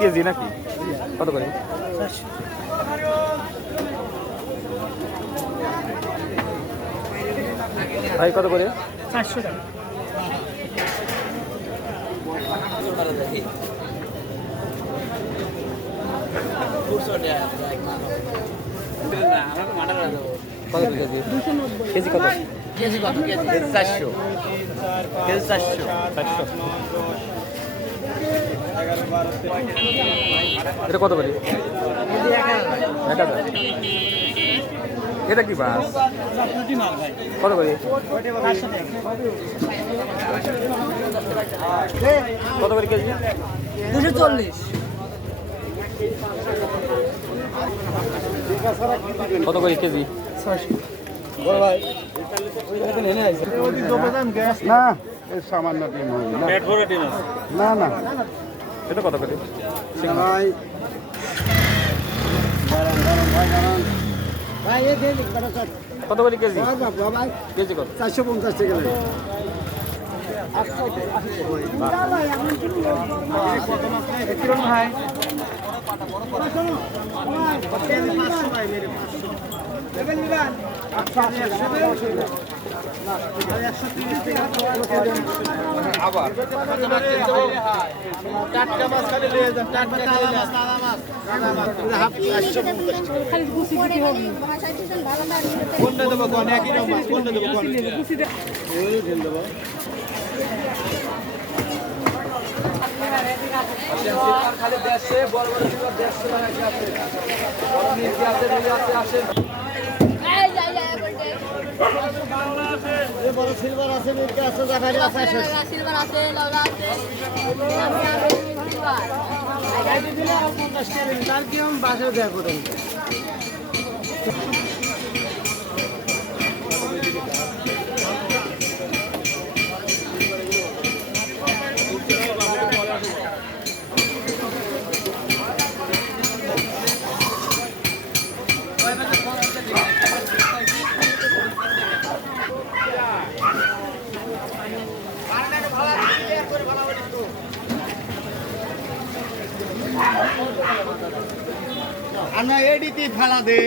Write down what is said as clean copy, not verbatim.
KG নাকি কত করে? ভাই কত করে? 400 টাকা। কত কেজি? কেজি কত? কেজি কত? কেজি 400। কেজি 400। 400। এটা কত করে? 1000। এটা কি মাছ? কত করে? কত করে কেজি? 240। কত করে কেজি? 600। না এই সামান্য ডিম হবে না না না এটা কত করে? ভাই ভাই এই যে কত করে কেজি? ভাই কেজি কত? 450 টাকা লাগে আবার টাটকা মাছ খালি নিয়ে যান, টাটকা মাছ। কোনটা দেবো কোন? একই রকম মাছ, কোনটা দেবো কোন? খালি 150 বড় বড় সিলভার 150 টাকা কি আছে? বড় মির্জি আছে, মির্জি আছে, আসেন। বড় সিলভার আছে মির্কা আছে জাফারি আছে সিলভার আছে, লওলা আছে। তার কি আমি বাসে দেয়া করেন আমরা এডিতে ফেলা দে